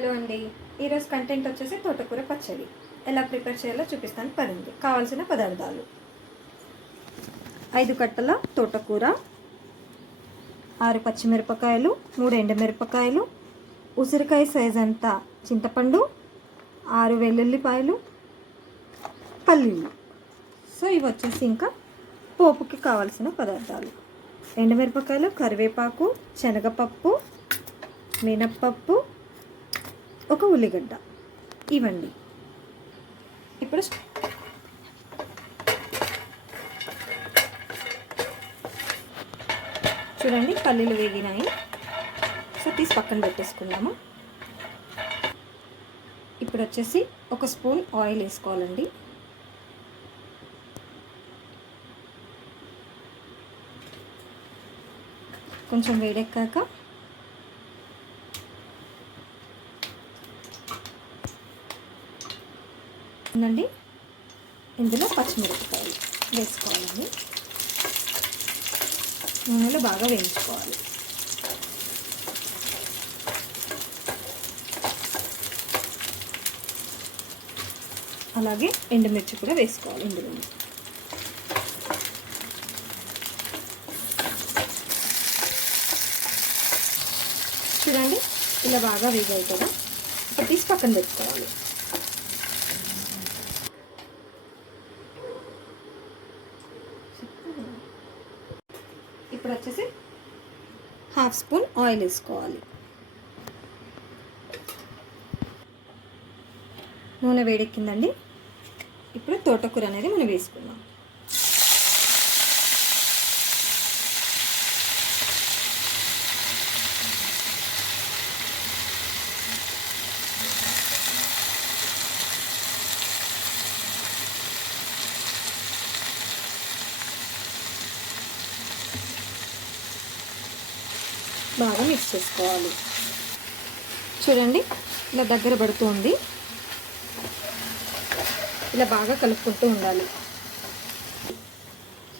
Hello అండి, ఈరోజు content వచ్చేసి తోటకూర పచ్చడి ఎలా ప్రిపేర్ చేయాలో చూపిస్తాను. పదండి. కావాల్సిన పదార్థాలు: 5 కట్టల తోటకూర, 6 పచ్చిమిరపకాయలు, 3 ఎండుమిరపకాయలు, ఉసిరికాయ సైజ్ అంతా చింతపండు, 6 వెల్లుల్లిపాయలు, పల్లీలు. సో ఇవి వచ్చేసి ఇంకా పోపుకి కావాల్సిన పదార్థాలు: ఎండుమిరపకాయలు, కరివేపాకు, శనగపప్పు, మినప్పప్పు, ఒక ఉల్లిగడ్డ. ఇవ్వండి. ఇప్పుడు చూడండి, పల్లీలు వేగినాయి. సో తీసి పక్కన పెట్టేసుకుందాము. ఇప్పుడు వచ్చేసి 1 స్పూన్ ఆయిల్ వేసుకోవాలండి. కొంచెం వేడెక్కాక అండి ఇందులో పచ్చిమిరపకాయలు వేసుకోవాలండి. నూనెలో బాగా వేయించుకోవాలి. అలాగే ఎండుమిర్చి కూడా వేసుకోవాలి ఇందులో. చూడండి, ఇలా బాగా వేగాయి కదా. ఇప్పుడు తీసి పక్కన పెట్టుకోవాలి. ఇప్పుడు వచ్చేసి 1/2 స్పూన్ ఆయిల్ వేసుకోవాలి. నూనె వేడెక్కిందండి. ఇప్పుడు తోటకూర అనేది మనం వేసుకుందాం. బాగా మిక్స్ చేసుకోవాలి. చూడండి, ఇలా దగ్గర పడుతూ ఉంది. ఇలా బాగా కలుపుకుంటూ ఉండాలి.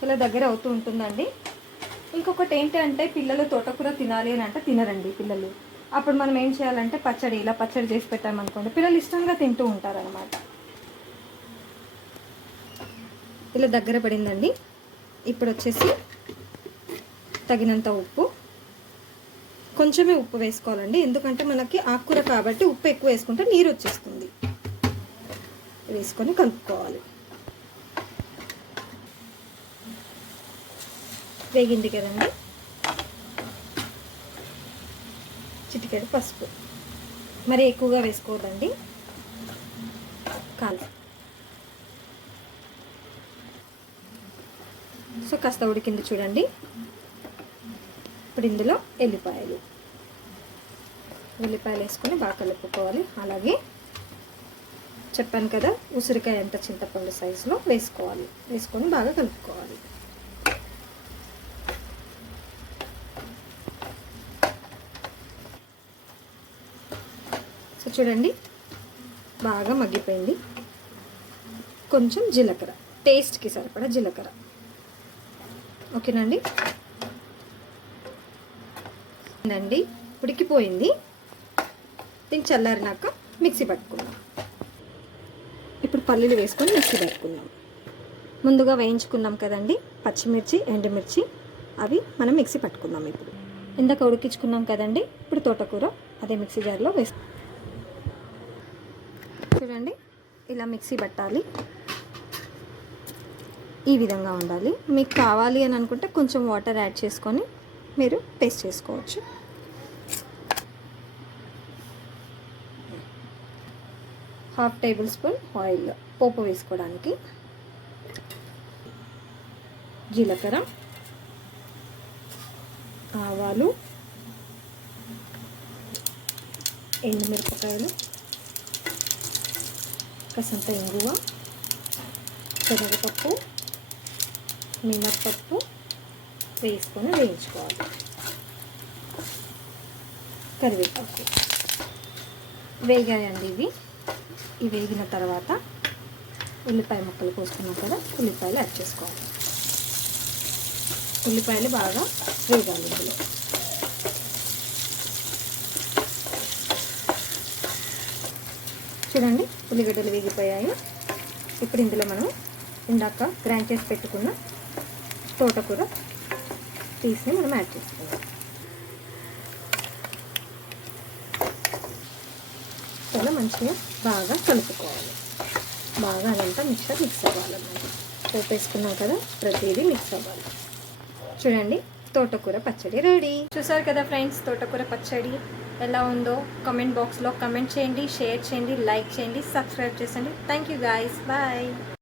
ఇలా దగ్గర అవుతూ ఉంటుందండి. ఇంకొకటి ఏంటంటే, పిల్లలు తోటకూర తినాలి అని అంటే తినరండి పిల్లలు. అప్పుడు మనం ఏం చేయాలంటే ఇలా పచ్చడి చేసి పెట్టామనుకోండి, పిల్లలు ఇష్టంగా తింటూ ఉంటారనమాట. ఇలా దగ్గర పడిందండి. ఇప్పుడు వచ్చేసి తగినంత ఉప్పు, కొంచెమే ఉప్పు వేసుకోవాలండి. ఎందుకంటే మనకి ఆకుకూర కాబట్టి ఉప్పు ఎక్కువ వేసుకుంటే నీరు వచ్చేస్తుంది. వేసుకొని కలుపుకోవాలి. వేగింది కదండి. చిటికెడు పసుపు, మరి ఎక్కువగా వేసుకోవద్దండి. కాదు. సో కాస్త ఉడికింది చూడండి. ఇప్పుడు ఇందులో ఎల్లిపాయలు వేసుకొని బాగా కలుపుకోవాలి. అలాగే చెప్పాను కదా, ఉసిరికాయ అంత చింతపండు సైజులో వేసుకోవాలి. వేసుకొని బాగా కలుపుకోవాలి. సో చూడండి, బాగా మగ్గిపోయింది. కొంచెం జీలకర్ర, టేస్ట్కి సరిపడా జీలకర్ర. ఓకేనండి. అండి ఉడికిపోయింది. దీన్ని చల్లారినాక మిక్సీ పట్టుకుందాం. ఇప్పుడు పల్లీలు వేసుకొని మిక్సీ పట్టుకుందాం. ముందుగా వేయించుకున్నాం కదండి పచ్చిమిర్చి, ఎండుమిర్చి, అవి మనం మిక్సీ పట్టుకుందాం. ఇప్పుడు ఇందాక ఉడికించుకున్నాం కదండి. ఇప్పుడు తోటకూర అదే మిక్సీ జార్లో చూడండి, ఇలా మిక్సీ పట్టాలి. ఈ విధంగా ఉండాలి. మీకు కావాలి అని అనుకుంటే కొంచెం వాటర్ యాడ్ చేసుకొని మీరు పేస్ట్ చేసుకోవచ్చు. ½ టేబుల్ స్పూన్ ఆయిల్ పోపు వేసుకోవడానికి. జీలకర్ర, ఆవాలు, ఎండుమిరపకాయలు, కాసంత ఇంగువ, శనగపప్పు, మినప్పప్పు వేసుకొని వేయించుకోవాలి. కరివేపాకు వేగాయండి. ఇవి వేగిన తర్వాత ఉల్లిపాయ ముక్కలు కోసుకున్నాం కదా, ఉల్లిపాయలు యాడ్ చేసుకోవాలి. ఉల్లిపాయలు బాగా వేగాలి ఇందులో. చూడండి ఉల్లిగడ్డలు వేగిపోయాయి. ఇప్పుడు ఇందులో మనం ఇందాక గ్రైండ్ చేసి పెట్టుకున్న తోటకూర పీస్ని మనం యాడ్ చేసుకుందాం. చాలా మంచిగా బాగా కలుపుకోవాలి. బాగా అదంతా మిక్స్ అవ్వాలన్నమాట. పోపు వేసుకున్నాం కదా, ప్రతిదీ మిక్స్ అవ్వాలి. చూడండి తోటకూర పచ్చడి రెడీ. చూసారు కదా ఫ్రెండ్స్, తోటకూర పచ్చడి ఎలా ఉందో కామెంట్ బాక్స్లో కామెంట్ చేయండి, షేర్ చేయండి, లైక్ చేయండి, సబ్స్క్రైబ్ చేయండి. Thank you guys, bye.